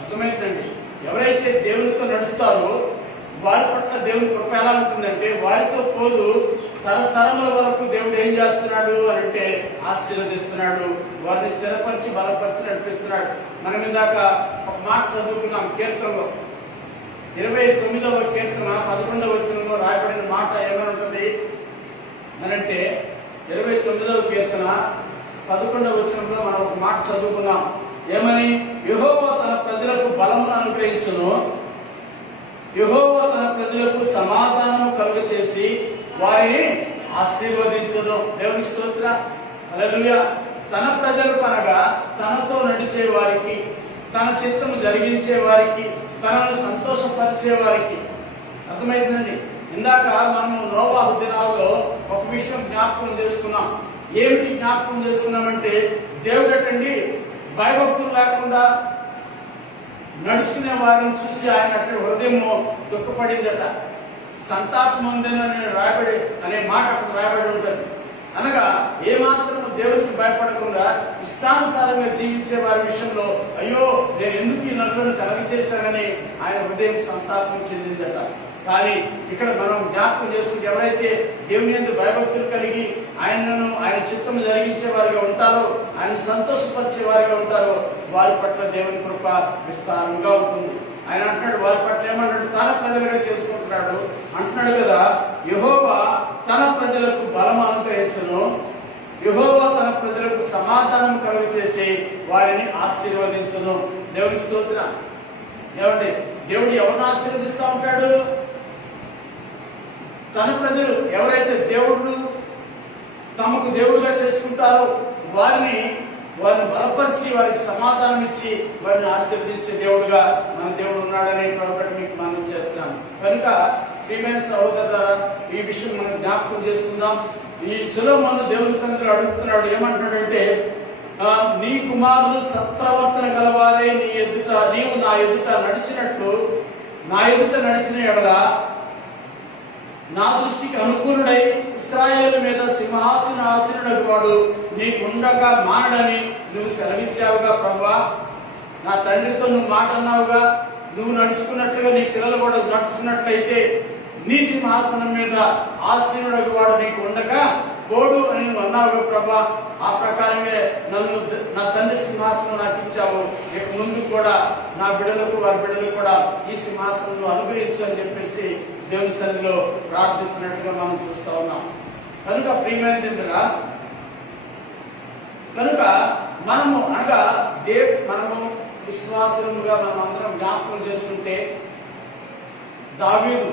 అర్థమైందండి? ఎవరైతే దేవునితో నడుస్తారో వారి పట్ల దేవుని కృప ఎలా ఉంటుందంటే వారితో పోదు తరతరముల వరకు దేవుడు ఏం చేస్తున్నాడు అని అంటే ఆశీర్వదిస్తున్నాడు, వారిని స్థిరపరిచి బలపరిచి నడిపిస్తున్నాడు. మనం ఇందాక ఒక మాట చదువుకున్నాం కీర్తనలో, 29వ కీర్తన 11వ వచనంలో రాయబడిన మాట ఏమని ఉంటుంది అనంటే 29వ కీర్తన 11వ వచనంలో మనం ఒక మాట చదువుకున్నాం. ఏమని? యెహోవా తన ప్రజలకు బలమును అనుగ్రహించును, యెహోవా తన ప్రజలకు సమాధానము కలుగచేసి వారిని ఆశీర్వదించును. దేవునికి స్తోత్రం, హల్లెలూయా. తన ప్రజలు అనగా తనతో నడిచే వారికి, తన చిత్తము జరిగించే వారికి, తనను సంతోషపరిచే వారికి. అర్థమైందండి? ఇందాక మనము నోవాహు దినాల్లో ఒక విషయం జ్ఞాపకం చేసుకున్నాం. ఏమిటి జ్ఞాపకం చేసుకున్నామంటే దేవుడటండి భయభక్తులు లేకుండా నడుచుకునే వారిని చూసి ఆయన అట్లా హృదయము దుఃఖపడిందట. సంతాపమందని రాయబడి అనే మాట అక్కడ రాయబడి ఉంటుంది. అనగా ఏమాత్రం దేవుడికి భయపడకుండా ఇష్టానుసారంగా జీవించే వారి విషయంలో అయ్యో నేను ఎందుకు ఈ నలుగురు కలగచేశానని ఆయన హృదయం సంతాపం చెందిందట. కానీ ఇక్కడ మనం జ్ఞాపకం చేసుకుంటే ఎవరైతే దేవుని యందు భయభక్తులు కలిగి ఆయన చిత్తము జరిగించే వారిగా ఉంటారో, ఆయన సంతోషపరిచే వారిగా ఉంటారో వారి పట్ల దేవుని కృప విస్తారంగా ఉంటుంది. ఆయన అంటున్నాడు వారి పట్ల ఏమన్నాడు? తన ప్రజలుగా చేసుకుంటున్నాడు అంటున్నాడు కదా. యెహోవా తన ప్రజలకు బలం అనుగ్రహించును, యెహోవా తన ప్రజలకు సమాధానం కలుగచేసి వారిని ఆశీర్వదించును. దేవునికి స్తోత్రం. ఏమండి? దేవుడు ఎవరిని ఆశీర్వదిస్తూ ఉంటాడు? తన ప్రజలు ఎవరైతే దేవుళ్ళు తమకు దేవుడుగా చేసుకుంటారో వారిని బలపరిచి వారికి సమాధానం ఇచ్చి వారిని ఆశీర్వదించే దేవుడుగా మన దేవుడు ఉన్నాడని కాబట్టి మీకు మనం చేస్తున్నాం. కనుక ప్రియమైన సహోదరులారా, ఈ విషయం మనం జ్ఞాపకం చేసుకుందాం. ఈ సొలొమోను దేవుని సన్నిధిలో అడుగుతున్నాడు. ఏమంటున్నాడంటే నీ కుమారులు సత్ప్రవర్తన గలవారే నీవు నా ఎదుట నడిచినట్లు నా ఎదుట నడిచిన ఎడల నా దృష్టికి అనుకూలుడై ఇశ్రాయేలు మీద సింహాసనాసీనుడగు వాడు నీకుండగా మానడని నువ్వు సెలవిచ్చావుగా ప్రభువా. నా తండ్రితో నువ్వు మాట అన్నావుగా, నువ్వు నడుచుకున్నట్లుగా నీ పిల్లలు కూడా నడుచుకున్నట్లయితే నీ సింహాసనం మీద ఆసీనుడగు వాడు నీకు ఉండగా కోడు అని నువ్వు అన్నావుగా ప్రభా. ఆ ప్రకారమే నా తండ్రి సింహాసనం నాకు ఇచ్చావు, ఇక ముందు కూడా నా బిడ్డలకు వారి బిడ్డలకు కూడా ఈ సింహాసనం అనుగ్రహించు అని చెప్పేసి దేవుని సన్నిధిలో ప్రార్థిస్తున్నట్టుగా మనం చూస్తూ ఉన్నాం. కనుక ప్రియమైనదిగా మనము అనగా మనము విశ్వాసముగా మనం అందరం జ్ఞాపకం చేసుకుంటే దావీదు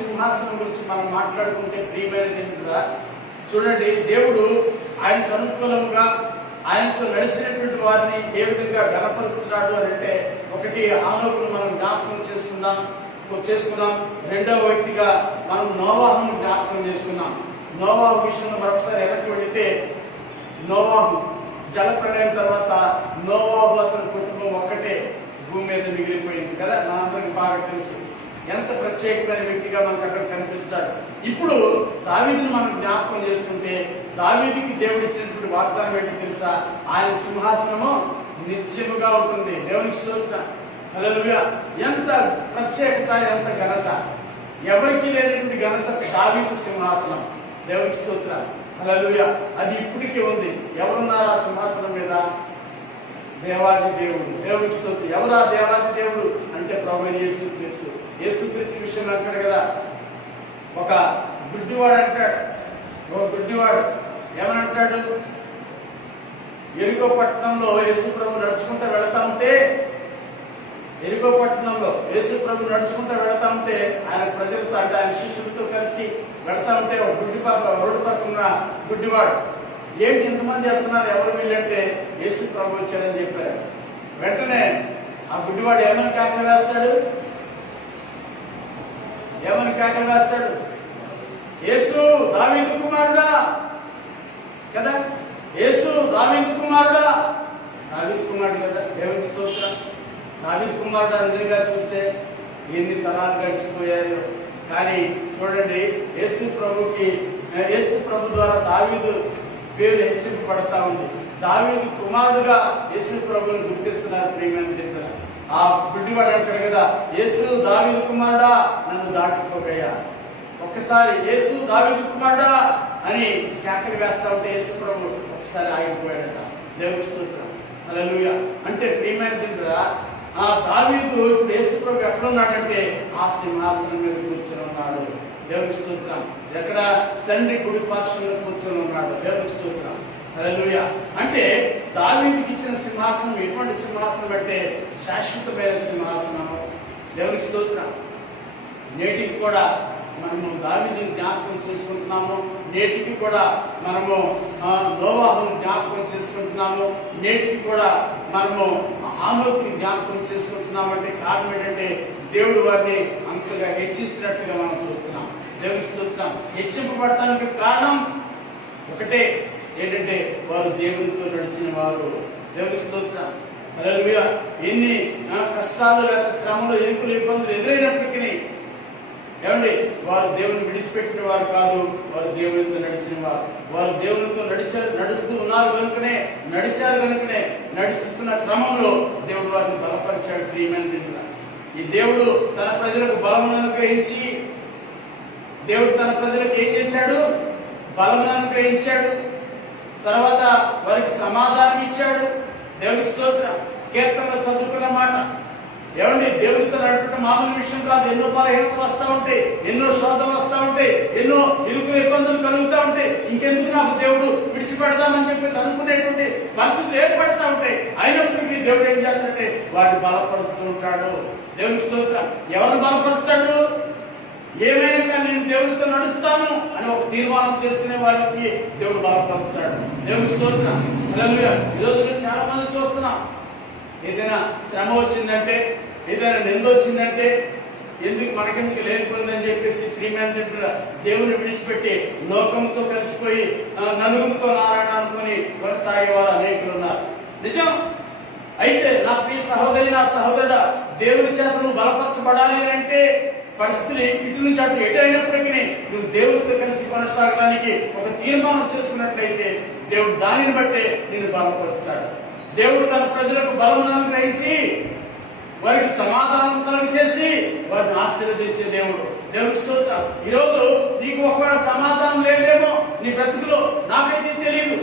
సింహాసనం గురించి మనం మాట్లాడుకుంటే ప్రియమైనదిగా చూడండి, దేవుడు ఆయనకు అనుకూలంగా ఆయనతో నడిచినటువంటి వారిని ఏ విధంగా గణపరుస్తున్నాడు అని అంటే, ఒకటి ఆనోకును మనం జ్ఞాపకం చేసుకున్నాం. రెండవ వ్యక్తిగా మనం నోవాహును జ్ఞాపకం చేసుకున్నాం. నోవాహు విషయంలో మరొకసారి వెనక్కి వెళితే, నోవాహు జలప్రళయం తర్వాత నోవాహు అతని కుటుంబం ఒక్కటే భూమి మీద మిగిలిపోయింది కదా, మనందరికి బాగా తెలుసు. ఎంత ప్రత్యేకమైన వ్యక్తిగా మనకు అక్కడ కనిపిస్తాడు. ఇప్పుడు దావీదుని మనం జ్ఞాపకం చేసుకుంటే దావీదుకి దేవుడు ఇచ్చినటువంటి వాగ్దానం ఏంటో తెలుసా? ఆయన సింహాసనము నిత్యముగా ఉంటుంది. దేవునికి స్తోత్రం, హల్లెలూయా. ఎంత ప్రత్యేకత, ఎంత ఘనత! ఎవరికి లేనటువంటి ఘనత దావీదు సింహాసనం. దేవునికి స్తోత్రం, హల్లెలూయా. అది ఇప్పటికీ ఉంది. ఎవరున్నారు ఆ సింహాసనం మీద? దేవాది దేవుడు. దేవునికి స్తోత్రం. ఎవరు ఆ దేవాది దేవుడు అంటే ప్రభువైన యేసుక్రీస్తు. యేసుక్రీస్తు విషయంలో అంటాడు కదా, ఒక గుడ్డివాడు అంటాడు. ఒక గుడ్డివాడు ఏమనంటాడు? ఎరికో పట్టణంలో యేసు ప్రభు నడుచుకుంటూ వెళతా ఉంటే ఆయన ప్రజలతో అంటే ఆయన శిష్యులతో కలిసి వెళతా ఉంటే ఒక రోడ్డు పక్కన గుడ్డివాడు, ఏంటి ఇంతమంది వెళ్తున్నారు, ఎవరు వీళ్ళంటే యేసు ప్రభు వచ్చాడని చెప్పారు. వెంటనే ఆ గుడ్డివాడు ఏమని కేకలు వేస్తాడు? యేసు దావీదు కుమారుడా కదా, యేసు దావీదు కుమారుడా. దావీదు కుమారుడు కదా, దేవునికి స్తోత్రం. దావీదు కుమారుడు నిజంగా చూస్తే ఎన్ని తరాలు గడిచిపోయాయో. కానీ చూడండి, యేసు ప్రభు ద్వారా దావీదు పేరు హెచ్చింపబడతా ఉంది. దావీదు కుమారుడుగా యేసు ప్రభుని గుర్తిస్తున్నారు ప్రియమైన దగ్గర. ఆ గుడ్డివాడు అంటాడు కదా, యేసు దావీదు కుమారుడా నన్ను దాటిపోకయ్యా. ఒక్కసారి యేసు దావీదు కుమారుడా అని కేకలు వేస్తా ఉంటే యేసు ప్రభు ఒకసారి ఆగిపోయాడట. దేవునికి స్తోత్రం, హల్లెలూయా. అంటే ప్రియమైన కదా, ఆ దావీదు ఇప్పుడు యేసు ప్రభు ఎక్కడున్నాడంటే ఆ సింహాసనం మీద కూర్చొని ఉన్నాడు. దేవునికి స్తోత్రం. ఎక్కడ? తండ్రి కుడి పార్శ్వంలో కూర్చొని ఉన్నాడు. దేవునికి స్తోత్రం, హల్లెలూయా. అంటే దావీదుకి ఇచ్చిన సింహాసనం ఎటువంటి సింహాసనం అంటే శాశ్వతమైన సింహాసనము. దేవునికి స్తోత్రం. నేటికి కూడా మనము దావీదుని జ్ఞాపకం చేసుకుంటున్నాము. నేటికి కూడా మనము నోవాహుని జ్ఞాపకం చేసుకుంటున్నాము. నేటికి కూడా మనము హానోకుని జ్ఞాపకం చేసుకుంటున్నాము. అంటే కారణం ఏంటంటే దేవుడు వారిని అంతగా హెచ్చించినట్టుగా మనం చూస్తున్నాం. దేవునికి స్తోత్రం. హెచ్చింపబడటానికి కారణం ఒకటే, ఏంటంటే వారు దేవునితో నడిచిన వారు. దేవునికి స్తోత్రం, హల్లెలూయా. ఎన్ని కష్టాలు లేక శ్రమలు, ఎరుకులు, ఇబ్బందులు ఎదురైనప్పటికీ ఏమండి వారు దేవుని విడిచిపెట్టిన వారు కాదు, వారు దేవునితో నడిచిన వారు. వారు దేవునితో నడుస్తూ ఉన్నారు కనుకనే, నడిచారు కనుకనే, నడుస్తున్న క్రమంలో దేవుడు వారిని బలపరిచాడు. ప్రియమైన ఈ దేవుడు తన ప్రజలకు బలమును అనుగ్రహించి, దేవుడు తన ప్రజలకు ఏం చేశాడు? బలమును అనుగ్రహించాడు. తర్వాత వారికి సమాధానం ఇచ్చాడు. దేవునికి స్తోత్రం. కీర్తనలో చదువుకున్న మాట ఏమండి, దేవుడితో నడపడం మామూలు విషయం కాదు. ఎన్నో బలహీనతలు వస్తూ ఉంటాయి, ఎన్నో శోధనలు వస్తూ ఉంటాయి, ఎన్నో ఇరుకులు ఇబ్బందులు కలుగుతూ ఉంటాయి. ఇంకెందుకు నాకు దేవుడు విడిచిపెడదామని చెప్పేసి అనుకునేటువంటి పరిస్థితులు ఏర్పడతా ఉంటాయి. అయినప్పటికీ దేవుడు ఏం చేస్తాడంటే వారిని బలపరుస్తూ ఉంటాడు. దేవునికి స్తోత్రం. ఎవరిని బలపరుస్తాడు? ఏమైనా కానీ నేను దేవుడితో నడుస్తాను అని ఒక తీర్మానం చేసుకునే వారికి దేవుడు బలపరుస్తాడు. దేవునికి స్తోత్రం, హల్లెలూయా. ఈరోజు నేను చాలా మంది చూస్తున్నాం, ఏదైనా శ్రమ వచ్చిందంటే, ఏదైనా నింద వచ్చిందంటే ఎందుకు మనకెందుకు లేకపోయిందని చెప్పేసి ప్రియమైన దేవుని విడిచిపెట్టి లోకంతో కలిసిపోయి నలుగురితో నారాయణ అనుకుని కొనసాగేవారు అనేకులు ఉన్నారు. నిజం. అయితే నా ప్రియ సహోదరి, నా సహోదరుడా, దేవుని చేత నువ్వు బలపరచబడాలి అంటే పరిస్థితులు ఇటు నుంచి అటు ఎటు అయినప్పటికీ నువ్వు దేవుడితో కలిసి కొనసాగడానికి ఒక తీర్మానం చేసుకున్నట్లయితే దేవుడు దానిని బట్టే నిన్ను బలపరుస్తాడు. దేవుడు తన ప్రజలకు బలమును అనుగ్రహించి వారికి సమాధానం కలుగజేసి వారిని ఆశీర్వదించే దేవుడు. దేవుడికి స్తోత్రం. ఈరోజు నీకు ఒకవేళ సమాధానం లేదేమో నీ బ్రతుకులో, నాకైతే తెలియదు.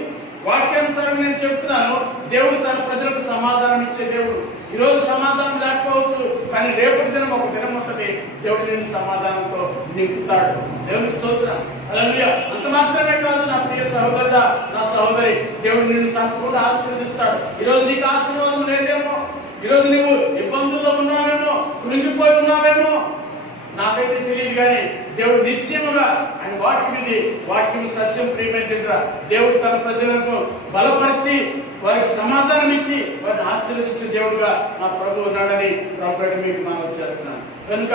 వాక్యానుసారంగా నేను చెప్తున్నాను, దేవుడు తన ప్రజలకు సమాధానం ఇచ్చే దేవుడు. ఈరోజు సమాధానం లేకపోవచ్చు, కానీ రేపటి దినం ఒక దినం ఉంటుంది, దేవుడు నేను సమాధానంతో నింపుతాడు. దేవునికి స్తోత్రం, హల్లెలూయా. అంత మాత్రమే కాదు నా ప్రియ సహోదరుడా, నా సహోదరి, దేవుడు నిన్ను తప్పకుండా ఆశీర్వదిస్తాడు. ఈరోజు నీకు ఆశీర్వాదం లేదేమో, ఈరోజు నువ్వు ఇబ్బందుల్లో ఉన్నావేమో, కృంగిపోయి ఉన్నావేమో, నాకైతే తెలియదు. కానీ దేవుడు నిశ్చయముగా ఆయన వాక్యం సత్యం. ప్రియమైన దేవుడు తన ప్రజలకు బలపరిచి వారికి సమాధానం ఇచ్చి వారిని ఆశీర్వదించే దేవుడుగా నా ప్రభు ఉన్నాడని ప్రభుత్వ మీకు మనం చేస్తున్నాను. కనుక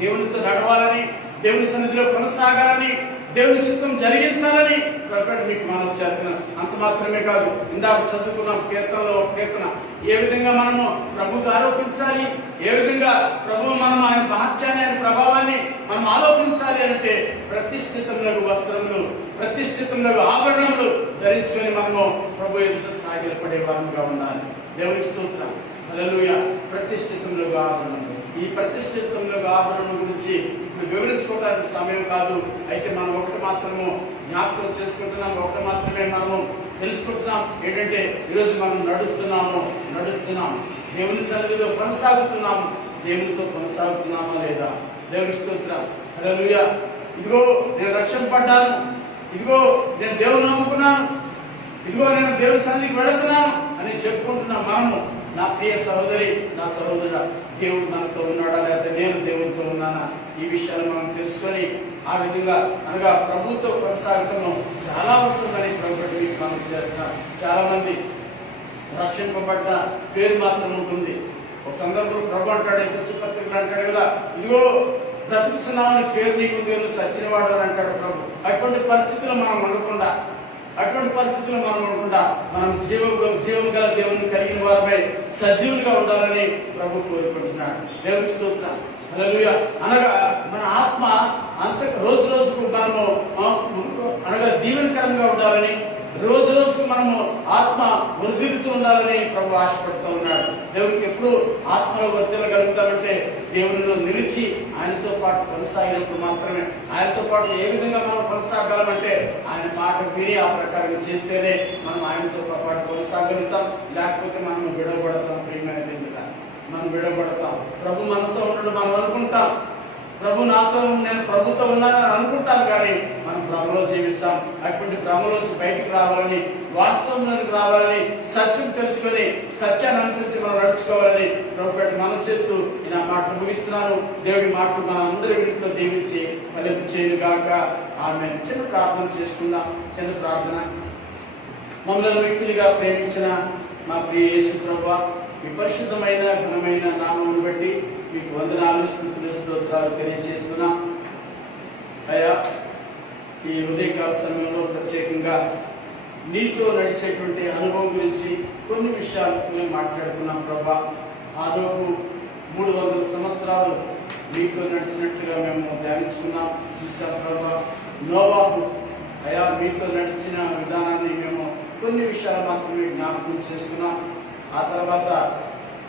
దేవునితో నడవాలని, దేవుని సన్నిధిలో కొనసాగాలని, దేవుని చిత్తం జరిగించాలని ప్రభుత్వ మీకు మనం చేస్తున్నాను. అంత మాత్రమే కాదు, ఇందాక చదువుకున్నాం కీర్తనలో కీర్తన, ఏ విధంగా మనము ప్రభుకు ఆరోపించాలి, ఏ విధంగా ప్రభువు మనం ఆయన మహత్యాన్ని, ఆయన ప్రభావాన్ని మనం ఆలోచించాలి అంటే ప్రతిష్ఠితములకు వస్త్రములు, ప్రతిష్ఠితములకు ఆభరణములు ధరించుకొని మనము ప్రభు ఎదుట సాగిలపడే వారముగా ఉండాలి. దేవునికి స్తోత్రం, హల్లెలూయా. ప్రతిష్ఠితములకు ఆభరణములు, ఈ ప్రతిష్ఠితములకు ఆభరణం గురించి ఇప్పుడు వివరించుకోవడానికి సమయం కాదు. అయితే మనం ఒకటి మాత్రము జ్ఞాపకం చేసుకుంటున్నాం, ఒకటి మాత్రమే మనము తెలుసుకుంటున్నాం. ఏంటంటే ఈరోజు మనం నడుస్తున్నాం దేవుని సన్నిధిలో కొనసాగుతున్నాము. దేవునితో కొనసాగుతున్నామా లేదా? దేవునికి స్తోత్రం, హల్లెలూయా. ఇదిగో నేను రక్షణ పడ్డాను, ఇదిగో నేను దేవుని నమ్ముకున్నాను, ఇదిగో నేను దేవుని సన్నిధికి వెళుతున్నాను అని చెప్పుకుంటున్నాం మనము. నా ప్రియ సహోదరి, నా సహోదరుడా, దేవుడు మనతో ఉన్నాడా లేకపోతే నేను దేవునితో ఉన్నానా? ఈ విషయాలు మనం తెలుసుకొని ఆ విధంగా అనగా ప్రభుతో కొనసాగటం చాలా వస్తుందని ప్రభుత్వం మనం చేస్తున్నాం. చాలా మంది రక్షింపబడ్డ పేరు మాత్రం ఉంటుంది. ఒక సందర్భంలో ప్రభు అంటాడు, ఎఫెసీ పత్రికలు అంటాడు కదా, ఇదిగో బ్రతుకుతున్నామని పేరు నీకు దేవుడు సచ్చినవాడు అని అంటాడు ప్రభు. అటువంటి పరిస్థితులు మనం ఉండకుండా మనం జీవము గల దేవుని కలిగిన వారిపై సజీవులుగా ఉండాలని ప్రభు కోరుకుంటున్నాడు. దేవునికి స్తోత్రం, హల్లెలూయా. అనగా మన ఆత్మ అంత రోజు రోజుకు మనము అనగా దీవెనకరంగా ఉండాలని, రోజు రోజుకు మనము ఆత్మ వృద్ధిస్తూ ఉండాలని ప్రభు ఆశపడుతూ ఉన్నాడు. దేవుడికి ఎప్పుడు ఆత్మలో వర్ధిల్లగలుగుతామంటే దేవునిలో నిలిచి ఆయనతో పాటు కొనసాగినప్పుడు మాత్రమే. ఆయనతో పాటు ఏ విధంగా మనం కొనసాగాలంటే ఆయన మాట విని ఆ ప్రకారం చేస్తేనే మనం ఆయనతో పాటు కొనసాగలుగుతాం. లేకపోతే మనం విడవబడతాం. ప్రియమైన దేవుడా, మనం విడవబడతాం. ప్రభు మనతో ఉండడం మనం అనుకుంటాం, ప్రభు నాతో, నేను ప్రభుతో ఉన్నానని అనుకుంటాం, కానీ మనం భ్రమలో జీవిస్తాం. అటువంటి భ్రమలోంచి బయటకు రావాలని, వాస్తవంలోకి రావాలని, సత్యం తెలుసుకొని సత్యాన్ని అనుసరించి మనం నడుచుకోవాలని ప్రభు పెట్టి మనం చేస్తూ నా మాటలు ముగిస్తున్నాను. దేవుడి మాటలు మన అందరి ఇంట్లో దీవించి ఫలింపు చేయనుగాక. ఆమె చిన్న ప్రార్థన చేసుకుందాం. చిన్న ప్రార్థన. మమ్మల్ని వ్యక్తులుగా ప్రేమించిన మా ప్రియ యేసు ప్రభువా, మీ పరిశుద్ధమైన ఘనమైన నామమును బట్టి మీకు వందనాలు, స్తుతులు, స్తోత్రాలు తెలియజేస్తున్నాం. అయ్యా, ఈ ఉదయకాల సమయంలో ప్రత్యేకంగా నీతో నడిచేటువంటి అనుభవం గురించి కొన్ని విషయాలు మేము మాట్లాడుకున్నాం ప్రభా. ఆలోపు 300 సంవత్సరాలు నీతో నడిచినట్లుగా మేము ధ్యానించుకున్నాం, చూసాం ప్రభా. నోవాహు అయ్యా మీతో నడిచిన విధానాన్ని మేము కొన్ని విషయాలు మాత్రమే జ్ఞాపకం చేసుకున్నాం. ఆ తర్వాత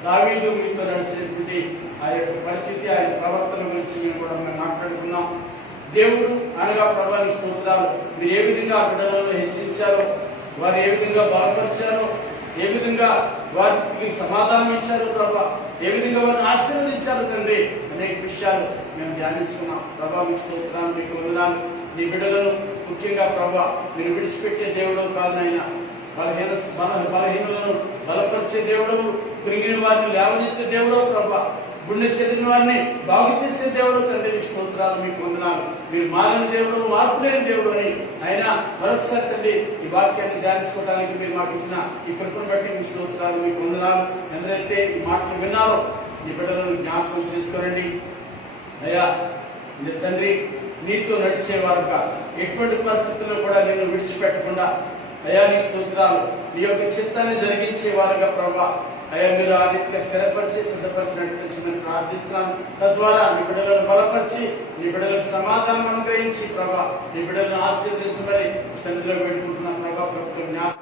దావీదు మీతో నడిచినటువంటి ఆ యొక్క పరిస్థితి, ఆయన ప్రవర్తన గురించి మేము మాట్లాడుకున్నాం. దేవుడు అనగా ప్రభానికి స్తోత్రాలు, మీరు ఏ విధంగా బిడ్డలను హెచ్చించారో, వారు ఏ విధంగా బలపరిచారో, ఏ విధంగా వారికి సమాధానం ఇచ్చారు ప్రభా, ఏ విధంగా వారిని ఆశీర్వదించారు తండ్రి, అనేక విషయాలు మేము ధ్యానించుకున్నాం. ప్రభావికి స్తోత్రాలు, మీకు వందనాలు. నీ బిడ్డలను ముఖ్యంగా ప్రభా మీరు విడిచిపెట్టే దేవుడు కాదు నాయన. బలహీనులను బలపరిచే దేవుడు, కృంగిన వారిని లేవనెత్తే దేవుడు ప్రభా, గుండె చెదిరిన వారిని బాగు చేసే దేవుడు తండ్రి, మీకు స్తోత్రాలు, మీకు వందనాలు. మీరు మారిన దేవుడు, మార్పు లేని దేవుడు అని ఆయన మరొకసారి తండ్రి ఈ వాక్యాన్ని ధ్యానించుకోవడానికి మీరు మాకు ఇచ్చిన ఈ కృపను బట్టి మీకు స్తోత్రాలు, మీకు వందనాలు. ఎందరైతే ఈ మాటలు విన్నారో ఈ బిడ్డలను జ్ఞాపకం చేసుకోరండి అయ్యా. తండ్రి నీతో నడిచేవారుగా ఎటువంటి పరిస్థితుల్లో కూడా నేను విడిచిపెట్టకుండా అయ్యా నీ స్తోత్రాలు, నీ యొక్క చిత్తాన్ని జరిగించేవారుగా ప్రభా అయ్యా మీరు ఆ రీతిగా స్థిరపరిచి సిద్ధపరిచినట్టు ప్రార్థిస్తున్నాను. తద్వారా నీ బిడ్డలను బలపరిచి నీ బిడ్డలకు సమాధానం అనుగ్రహించి ప్రభా నీ బిడ్డలను ఆశీర్వదించమని సన్నిధిలో పెట్టుకుంటున్నాం ప్రభా. ప్రభుత్వం